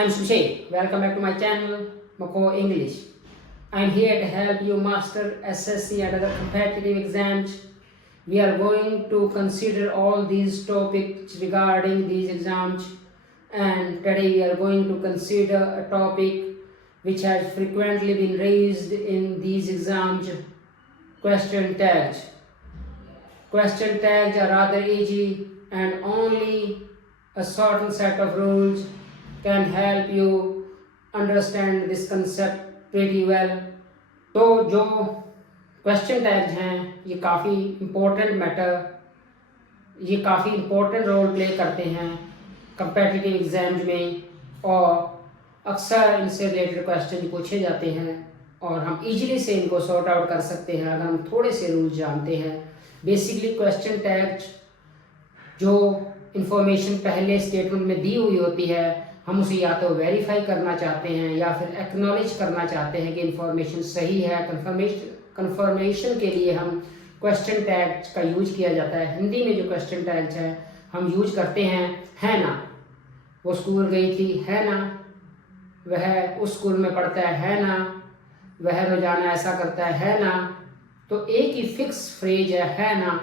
I'm Sumshay. Welcome back to my channel, Mako English. I'm here to help you master SSC and other competitive exams. We are going to consider all these topics regarding these exams, and today we are going to consider a topic which has frequently been raised in these exams: question tags. Question tags are rather easy, and only a certain set of rules can help you understand this concept pretty well. तो जो question tags हैं ये काफ़ी important role play करते हैं competitive exams में, और अक्सर इनसे रिलेटेड क्वेश्चन पूछे जाते हैं और हम इजीली से इनको सॉर्ट आउट कर सकते हैं अगर हम थोड़े से रूल्स जानते हैं. बेसिकली क्वेश्चन टैग्स जो इंफॉर्मेशन पहले स्टेटमेंट में दी हुई होती है, हम उसे या तो वेरीफाई करना चाहते हैं या फिर एक्नॉलेज करना चाहते हैं कि इंफॉर्मेशन सही है. कंफर्मेशन के लिए हम क्वेश्चन टैग्स का यूज किया जाता है. हिंदी में जो क्वेश्चन टैग्स है हम यूज करते हैं है ना, वो स्कूल गई थी है ना, वह उस स्कूल में पढ़ता है ना, वह रोजाना ऐसा करता है ना. तो एक ही फिक्स फ्रेज है ना,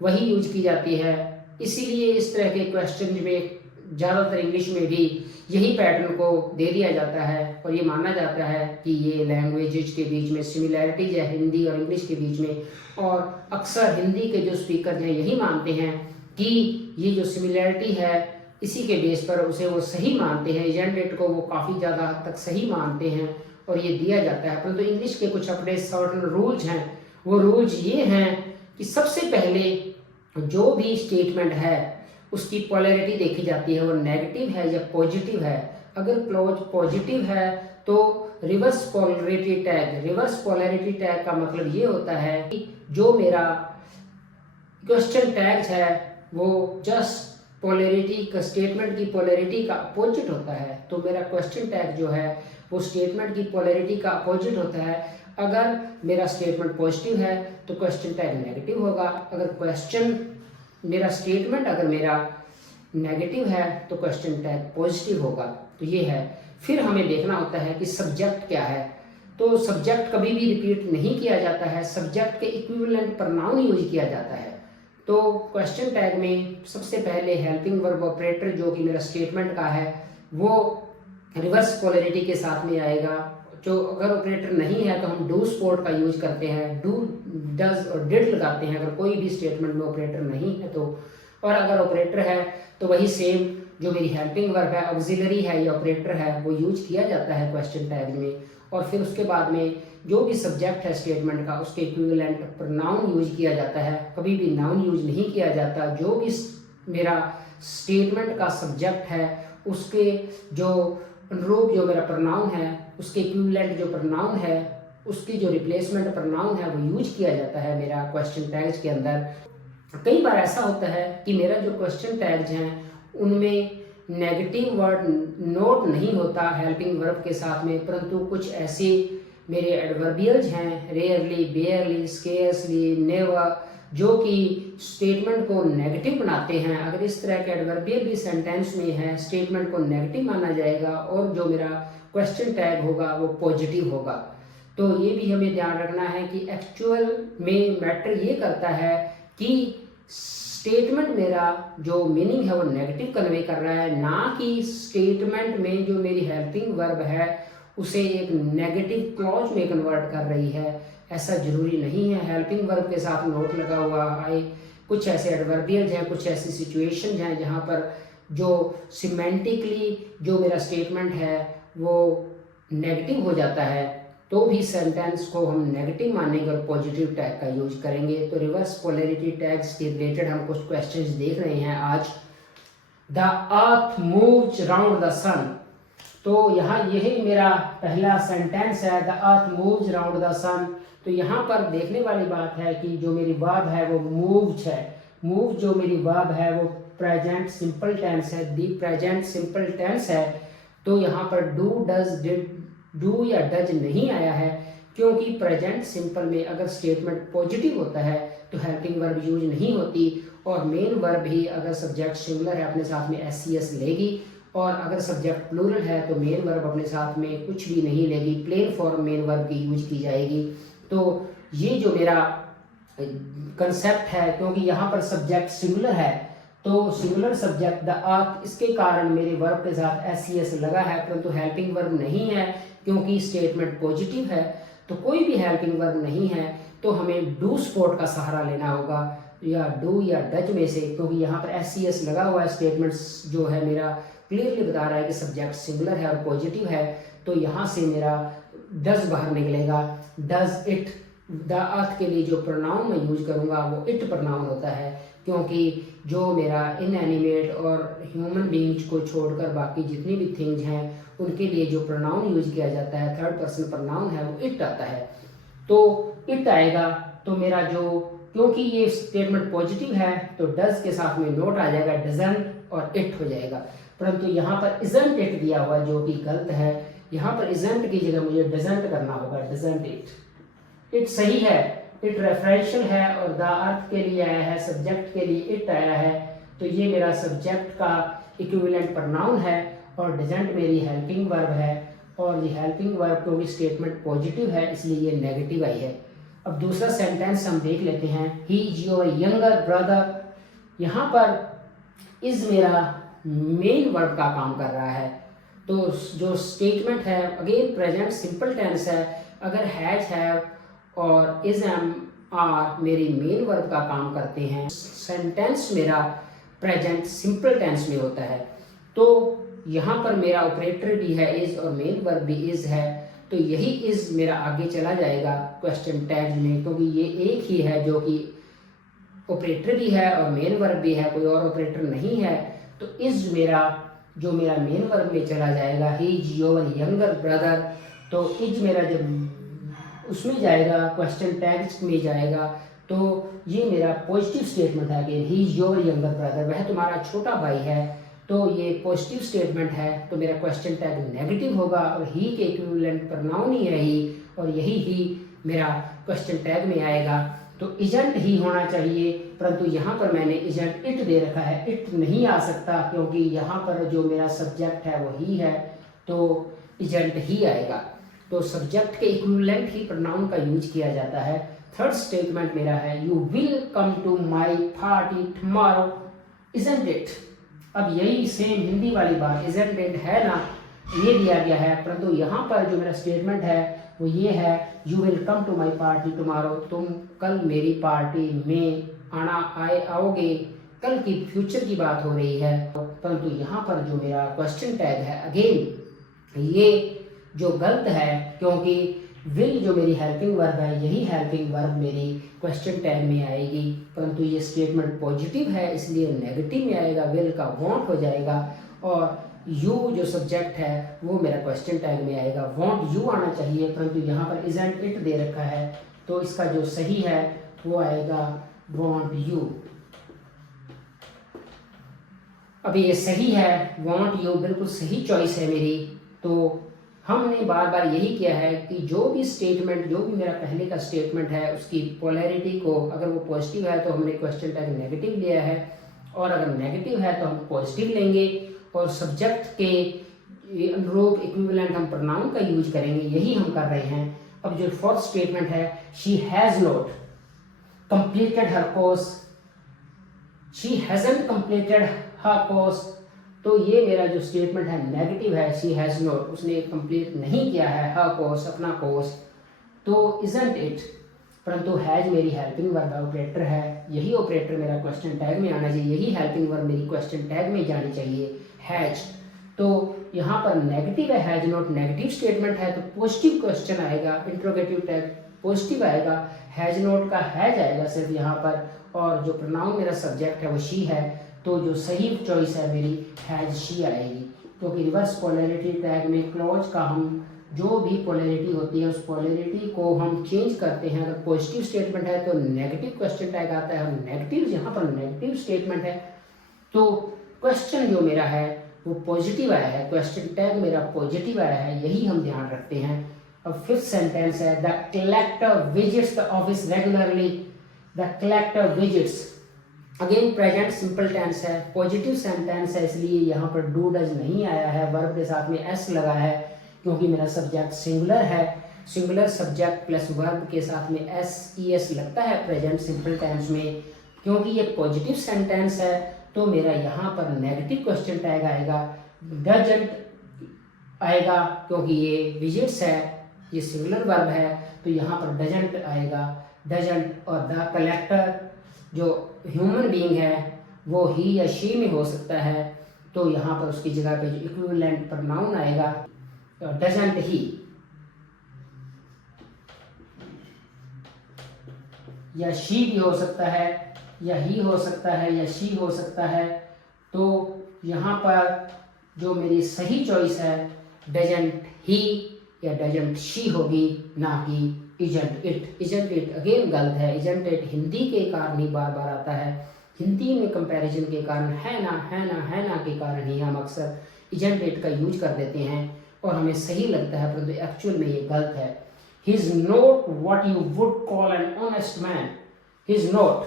वही यूज की जाती है. इसीलिए इस तरह के क्वेश्चन में ज़्यादातर इंग्लिश में भी यही पैटर्न को दे दिया जाता है और ये माना जाता है कि ये लैंग्वेजेज के बीच में सिमिलैरिटीज है हिंदी और इंग्लिश के बीच में, और अक्सर हिंदी के जो स्पीकर हैं यही मानते हैं कि ये जो सिमिलैरिटी है इसी के बेस पर उसे वो सही मानते हैं. जेनरेट को वो काफ़ी ज़्यादा हद तक सही मानते हैं और ये दिया जाता है. परंतु इंग्लिश के कुछ अपने सर्टन रूल्स हैं. वो रूल्स ये हैं कि सबसे पहले जो भी स्टेटमेंट है उसकी पॉलरिटी देखी जाती है, वो नेगेटिव है या पॉजिटिव है. अगर क्लॉज पॉजिटिव है तो रिवर्स पोलरिटी टैग का मतलब ये होता है कि जो मेरा क्वेश्चन टैग है वो जस्ट पोलरिटी का स्टेटमेंट की पोलरिटी का अपोजिट होता है. तो मेरा क्वेश्चन टैग जो है वो स्टेटमेंट की पोलरिटी का अपोजिट होता है. अगर मेरा स्टेटमेंट पॉजिटिव है तो क्वेश्चन टैग नेगेटिव होगा. अगर मेरा स्टेटमेंट नेगेटिव है तो क्वेश्चन टैग पॉजिटिव होगा. तो ये है. फिर हमें देखना होता है कि सब्जेक्ट क्या है. तो सब्जेक्ट कभी भी रिपीट नहीं किया जाता है, सब्जेक्ट के इक्विवेलेंट प्रनाउन यूज किया जाता है. तो क्वेश्चन टैग में सबसे पहले हेल्पिंग वर्ब ऑपरेटर जो कि मेरा स्टेटमेंट का है वो रिवर्स पोलरिटी के साथ में आएगा. जो अगर ऑपरेटर नहीं है तो हम डू स्पोर्ट का यूज करते हैं, डू डज और डिड लगाते हैं अगर कोई भी स्टेटमेंट में ऑपरेटर नहीं है तो. और अगर ऑपरेटर है तो वही सेम जो मेरी हेल्पिंग वर्ब है, ऑक्सिलरी है या ऑपरेटर है, वो यूज किया जाता है क्वेश्चन टैग में. और फिर उसके बाद में जो भी सब्जेक्ट है स्टेटमेंट का उसके इक्विवेलेंट प्रनाउन यूज किया जाता है, कभी भी नाउन यूज नहीं किया जाता. जो भी मेरा स्टेटमेंट का सब्जेक्ट है उसके जो अनुरूप जो मेरा प्रनाउन है उसके इक्विवेलेंट जो प्रनाउन है उसकी जो रिप्लेसमेंट प्रनाउन है वो यूज किया जाता है मेरा क्वेश्चन टैग्स के अंदर. कई बार ऐसा होता है कि मेरा जो क्वेश्चन टैग्स हैं उनमें नेगेटिव वर्ड नोट नहीं होता हेल्पिंग वर्ब के साथ में, परंतु कुछ ऐसे मेरे एडवर्बियल्स हैं रेयरली, बेयरली, स्केर्सली, नेवर, जो कि स्टेटमेंट को नेगेटिव बनाते हैं. अगर इस तरह के एडवर्बियल भी सेंटेंस में है स्टेटमेंट को नेगेटिव माना जाएगा और जो मेरा क्वेश्चन टैग होगा वो पॉजिटिव होगा. तो ये भी हमें ध्यान रखना है कि एक्चुअल में मैटर ये करता है कि स्टेटमेंट मेरा जो मीनिंग है वो नेगेटिव कन्वे कर रहा है, ना कि स्टेटमेंट में जो मेरी हेल्पिंग वर्ब है उसे एक नेगेटिव क्लॉज में कन्वर्ट कर रही है. ऐसा जरूरी नहीं है. हेल्पिंग वर्ब के साथ नोट लगा हुआ आए. कुछ ऐसे एडवर्बियल्स हैं, कुछ ऐसी सिचुएशंस हैं जहाँ पर जो सिमेंटिकली जो मेरा स्टेटमेंट है वो नेगेटिव हो जाता है तो भी सेंटेंस को हम नेगेटिव मानेंगे और पॉजिटिव टैग का यूज करेंगे. तो रिवर्स पोलरिटी टैग्स के रिलेटेड हम कुछ क्वेश्चंस देख रहे हैं आज. The earth moves round the sun. तो यहाँ यही मेरा पहला सेंटेंस है, the earth moves round the sun. तो यहाँ पर देखने वाली बात है कि जो मेरी वर्ब है वो मूव्स है. मूव जो मेरी वर्ब है वो प्रेजेंट सिंपल टेंस है, दी प्रेजेंट सिंपल टेंस है. तो यहाँ पर डू, डज, डिड, डू या डज नहीं आया है क्योंकि प्रेजेंट सिंपल में अगर स्टेटमेंट पॉजिटिव होता है तो हेल्पिंग वर्ब यूज नहीं होती, और मेन वर्ब भी अगर सब्जेक्ट सिंगुलर है अपने साथ में एस सी एस लेगी और अगर सब्जेक्ट प्लूरल है तो मेन वर्ब अपने साथ में कुछ भी नहीं लेगी, प्लेन फॉर्म मेन वर्ब की यूज की जाएगी। तो ये जो मेरा कंसेप्ट है, क्योंकि यहाँ पर सब्जेक्ट सिंगुलर है तो सिंगुलर सब्जेक्ट द अर्थ, इसके कारण मेरे वर्ब के साथ एस लगा है, परंतु हेल्पिंग वर्ब नहीं है क्योंकि स्टेटमेंट पॉजिटिव है। तो कोई भी हेल्पिंग वर्ब नहीं है तो हमें डू स्पॉट का सहारा लेना होगा, या डू या डज में से, क्योंकि यहाँ पर एस लगा हुआ है। स्टेटमेंट्स जो है मेरा क्लियरली बता रहा है कि सब्जेक्ट सिंगुलर है और पॉजिटिव है, तो यहाँ से मेरा डज बाहर निकलेगा। डज इट, द अर्थ के लिए जो प्रोनाउन मैं यूज करूँगा वो इट प्रोनाउन होता है, क्योंकि जो मेरा इनएनिमेट और ह्यूमन बीइंग्स को छोड़कर बाकी जितनी भी थिंग्स हैं उनके लिए जो प्रोनाउन यूज किया जाता है, थर्ड पर्सन प्रोनाउन है, वो इट आता है। तो इट आएगा तो मेरा जो, क्योंकि ये स्टेटमेंट पॉजिटिव है तो डज के साथ में नोट आ जाएगा, डजंट और इट हो जाएगा। परंतु यहाँ पर इजंट इट दिया हुआ जो कि गलत है, यहाँ पर इजंट की जगह मुझे डजंट करना होगा, डजंट इट। इट सही है, इट रेफरेंशियल है और द अर्थ के लिए आया है, सब्जेक्ट के लिए इट आया है, तो ये मेरा सब्जेक्ट का इक्विवेलेंट प्रोनाउन है और डजंट मेरी हेल्पिंग वर्ब है, और ये हेल्पिंग वर्ब क्योंकि स्टेटमेंट पॉजिटिव है इसलिए ये नेगेटिव आई है। अब दूसरा सेंटेंस हम देख लेते हैं, he is your younger brother. यहाँ पर इज मेरा मेन वर्ब का काम कर रहा है, तो जो स्टेटमेंट है अगेन प्रेजेंट सिंपल टेंस है। अगर हैज है और इज एम आर मेरी मेन वर्ब का काम करते हैं, सेंटेंस मेरा प्रेजेंट सिंपल टेंस में होता है। तो यहाँ पर मेरा ऑपरेटर भी है इज और मेन वर्ब भी इज है, तो यही इज मेरा आगे चला जाएगा क्वेश्चन टैग में, क्योंकि ये एक ही है जो कि ऑपरेटर भी है और मेन वर्ब भी है, कोई और ऑपरेटर नहीं है। तो इज मेरा जो मेरा मेन वर्ब में चला जाएगा, he is your younger brother, तो इज मेरा जब उसमें जाएगा क्वेश्चन टैग्स में जाएगा, तो ये मेरा पॉजिटिव स्टेटमेंट है again, he is your younger brother, वह तुम्हारा छोटा भाई है, तो ये पॉजिटिव स्टेटमेंट है, तो मेरा क्वेश्चन टैग नेगेटिव होगा और ही के इक्विवेलेंट प्रोनाउन ही है ही, और यही ही मेरा क्वेश्चन टैग में आएगा। तो इजंट ही होना चाहिए, परंतु यहाँ पर मैंने इजंट इट दे रखा है, इट नहीं आ सकता क्योंकि यहाँ पर जो मेरा सब्जेक्ट है वो ही है, तो इजंट ही आएगा। तो सब्जेक्ट के इक्विवेलेंट ही प्रोनाउन का यूज किया जाता है। थर्ड स्टेटमेंट मेरा है, you will come to my party tomorrow, isn't it. अब यही सेम हिंदी वाली बात, इजंट इट है ना, ये दिया गया है, परंतु यहाँ पर जो मेरा स्टेटमेंट है वो ये है, you will come to my party tomorrow, तुम कल मेरी पार्टी में आओगे, कल की फ्यूचर की बात हो रही है। परंतु यहाँ पर जो मेरा क्वेश्चन टैग है अगेन ये जो गलत है, क्योंकि विल जो मेरी हेल्पिंग वर्ब है यही हेल्पिंग वर्ब मेरी क्वेश्चन टैग में आएगी, परंतु ये स्टेटमेंट पॉजिटिव है इसलिए नेगेटिव में आएगा, विल का वांट हो जाएगा, और यू जो सब्जेक्ट है वो मेरा क्वेश्चन टैग में आएगा। वांट यू आना चाहिए, परंतु यहाँ पर इजंट इट दे रखा है, तो इसका जो सही है वो आएगा वांट यू। अब ये सही है, वांट यू बिल्कुल सही चॉइस है मेरी। तो हमने बार बार यही किया है कि जो भी स्टेटमेंट, जो भी मेरा पहले का स्टेटमेंट है उसकी पोलैरिटी को, अगर वो पॉजिटिव है तो हमने क्वेश्चन टैग नेगेटिव लिया है, और अगर नेगेटिव है तो हम पॉजिटिव लेंगे, और सब्जेक्ट के अनुरूप इक्विवेलेंट हम प्रोनाउन का यूज करेंगे, यही हम कर रहे हैं। अब जो फोर्थ स्टेटमेंट है, she has not completed her course, she hasn't completed her course, तो ये मेरा जो स्टेटमेंट है नेगेटिव है, शी हैज नॉट, उसने कंप्लीट नहीं किया है हर कोर्स, अपना कोर्स, तो इजंट इट। परंतु हैज मेरी हेल्पिंग वर्ब ऑपरेटर है, यही ऑपरेटर मेरा क्वेश्चन टैग में आना चाहिए, यही हेल्पिंग वर्ब मेरी क्वेश्चन टैग में जानी चाहिए, हैज। तो यहाँ पर नेगेटिव है, हैज नॉट नेगेटिव स्टेटमेंट है, तो पॉजिटिव क्वेश्चन आएगा, इंट्रोगेटिव टैग पॉजिटिव आएगा, हैज नॉट का हैज आएगा सिर्फ यहाँ पर, और जो प्रोनाउन मेरा सब्जेक्ट है वो शी है, तो जो सही चॉइस है मेरी हैज शी आएगी, क्योंकि रिवर्स पोलैरिटी टैग में क्लॉज का हम जो भी पोलैरिटी होती है उस पोलैरिटी को हम चेंज करते हैं। अगर पॉजिटिव स्टेटमेंट है तो नेगेटिव क्वेश्चन टैग आता है, और नेगेटिव यहाँ पर नेगेटिव स्टेटमेंट है तो क्वेश्चन जो मेरा है वो पॉजिटिव आया है, क्वेश्चन टैग मेरा पॉजिटिव आया है, यही हम ध्यान रखते हैं। अब फिफ्थ सेंटेंस है, the collector visits the office regularly, the collector visits, again present simple tense है, पॉजिटिव सेंटेंस है, इसलिए यहाँ पर डू डज नहीं आया है, वर्ब के साथ में एस लगा है क्योंकि मेरा सब्जेक्ट सिंगुलर है। सिंगुलर सब्जेक्ट प्लस वर्ब के साथ में एस ई एस लगता है प्रेजेंट सिंपल टेंस में। क्योंकि ये पॉजिटिव सेंटेंस है तो मेरा यहाँ पर नेगेटिव क्वेश्चन टैग आएगा, डजंट आएगा क्योंकि ये विजिट्स है, ये सिंगुलर वर्ब है तो यहाँ पर डजंट आएगा। डजंट और द कलेक्टर जो ह्यूमन बीइंग है वो ही या शी में हो सकता है तो यहाँ पर उसकी जगह पे जो इक्विवेलेंट प्रोनाउन आएगा डजंट ही, या शी भी हो सकता है, या ही हो सकता है, या शी हो सकता है। तो यहाँ पर जो मेरी सही चॉइस है डजंट ही या डजंट शी होगी, ना कि isn't it. Isn't it again गलत है। इजंट इट हिंदी के कारण ही बार बार आता है, हिंदी में कंपैरिजन के कारण है ना के कारण ही हम अक्सर इजंट इट का यूज कर देते हैं और हमें सही लगता है, परंतु एक्चुअल में ये गलत है। He is not what you would call an honest man. He is not,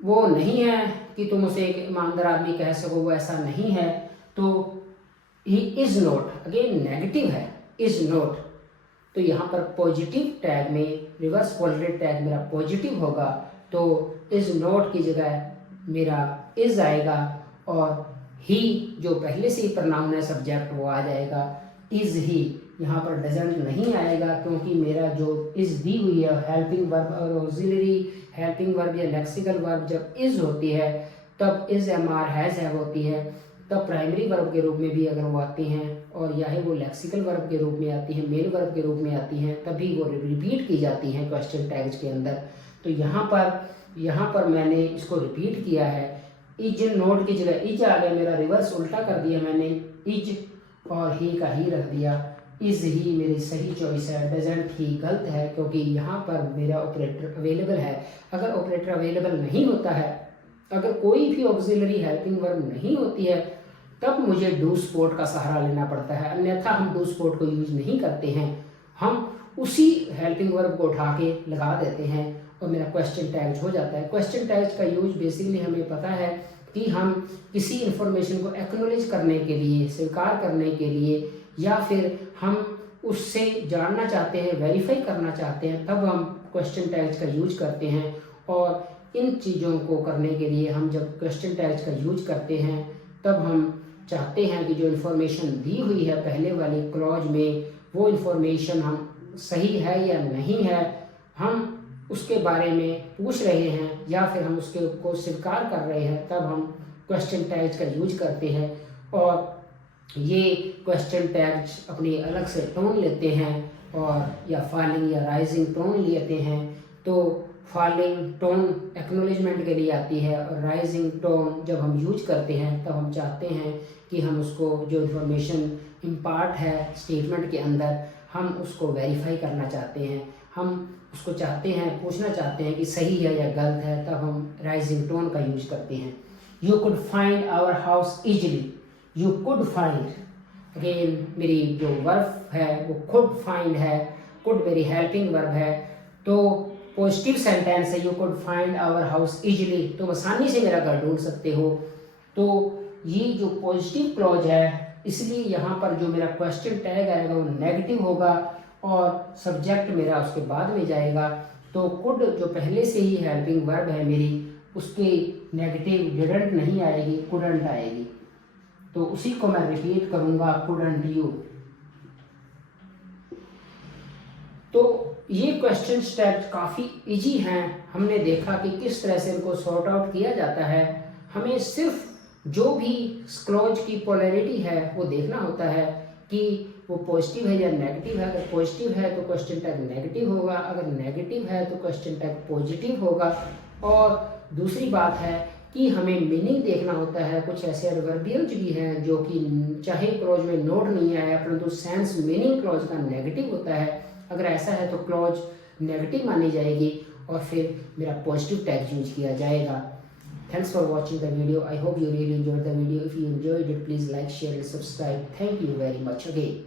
वो नहीं है कि तुम उसे एक ईमानदार आदमी कह सको, वो ऐसा नहीं है। तो he is not again negative है, इज नॉट। तो यहाँ पर पॉजिटिव टैग में रिवर्स पॉजिटिव टैग मेरा पॉजिटिव होगा तो इज नॉट की जगह मेरा इज आएगा और ही जो पहले से ही प्रोनाउन है सब्जेक्ट वो आ जाएगा इज ही। यहाँ पर डजंट नहीं आएगा क्योंकि मेरा जो इज दी हुई है हेल्पिंग वर्ब और ऑक्सिलरी हेल्पिंग वर्ब या लेक्सिकल वर्ब जब इज होती है तब is am are has have होती है, तब प्राइमरी वर्ब के रूप में भी अगर वो आती हैं और या वो लेक्सिकल वर्ब के रूप में आती हैं, मेन वर्ब के रूप में आती हैं, तभी वो रिपीट की जाती हैं क्वेश्चन टैग्स के अंदर। तो यहाँ पर मैंने इसको रिपीट किया है। इज नोट की जगह इज आ गया, मेरा रिवर्स उल्टा कर दिया मैंने, इज और ही का ही रख दिया। इज ही मेरी सही चॉइस है, डजंट ही गलत है क्योंकि यहाँ पर मेरा ऑपरेटर अवेलेबल है। अगर ऑपरेटर अवेलेबल नहीं होता है, अगर कोई भी ऑक्सिलरी हेल्पिंग वर्ब नहीं होती है, तब मुझे डू स्पोर्ट का सहारा लेना पड़ता है, अन्यथा हम डू स्पोर्ट को यूज नहीं करते हैं। हम उसी हेल्पिंग वर्ब को उठा के लगा देते हैं और मेरा क्वेश्चन टैग्स हो जाता है। क्वेश्चन टैग्स का यूज बेसिकली हमें पता है कि हम किसी इंफॉर्मेशन को एक्नॉलेज करने के लिए, स्वीकार करने के लिए, या फिर हम उससे जानना चाहते हैं, वेरीफाई करना चाहते हैं, तब हम क्वेश्चन टैग्स का यूज करते हैं। और इन चीज़ों को करने के लिए हम जब क्वेश्चन टैग्स का यूज करते हैं तब हम चाहते हैं कि जो इन्फॉर्मेशन दी हुई है पहले वाली क्लॉज में वो इन्फॉर्मेशन हम सही है या नहीं है, हम उसके बारे में पूछ रहे हैं या फिर हम उसके को स्वीकार कर रहे हैं, तब हम क्वेश्चन टैग्स का यूज करते हैं। और ये क्वेश्चन टैग्स अपनी अलग से टोन लेते हैं और या फॉलिंग या राइजिंग टोन लेते हैं। तो फॉलिंग टोन एक्नॉलेजमेंट के लिए आती है और राइजिंग टोन जब हम यूज करते हैं तब हम चाहते हैं कि हम उसको जो इन्फॉर्मेशन इम्पार्ट है स्टेटमेंट के अंदर हम उसको वेरीफाई करना चाहते हैं, हम उसको चाहते हैं, पूछना चाहते हैं कि सही है या गलत है, तब हम राइजिंग टोन का यूज करते हैं। You could find our house easily, you could find again मेरी जो वर्ब है वो कुड फाइंड है, कुड मेरी हेल्पिंग वर्ब है तो पॉजिटिव सेंटेंस है, you could find our house easily, तुम आसानी से मेरा घर ढूंढ सकते हो। तो ये जो पॉजिटिव क्लॉज है इसलिए यहाँ पर जो मेरा क्वेश्चन टैग आएगा वो नेगेटिव होगा और सब्जेक्ट मेरा उसके बाद में जाएगा। तो कुड जो पहले से ही हेल्पिंग वर्ब है मेरी, उसके नेगेटिव डिडंट नहीं आएगी, कुडंट आएगी। तो उसी को मैं रिपीट करूँगा, कुडंट यू। तो ये क्वेश्चन स्टेप्स काफ़ी इजी हैं, हमने देखा कि किस तरह से इनको सॉर्ट आउट किया जाता है। हमें सिर्फ जो भी क्लॉज की पोलैरिटी है वो देखना होता है कि वो पॉजिटिव है या नेगेटिव है। अगर पॉजिटिव है तो क्वेश्चन टैग नेगेटिव होगा, अगर नेगेटिव है तो क्वेश्चन टैग पॉजिटिव होगा। और दूसरी बात है कि हमें मीनिंग देखना होता है। कुछ ऐसे एडवर्बियल्स भी हैं जो कि चाहे क्लॉज में नोट नहीं आया परंतु सेंस मीनिंग क्लॉज का नेगेटिव होता है। अगर ऐसा है तो क्लॉज नेगेटिव मानी जाएगी और फिर मेरा पॉजिटिव टैग यूज किया जाएगा। Thanks for watching the video. I hope you really enjoyed the video. If you enjoyed it, please like, share and subscribe. Thank you very much again.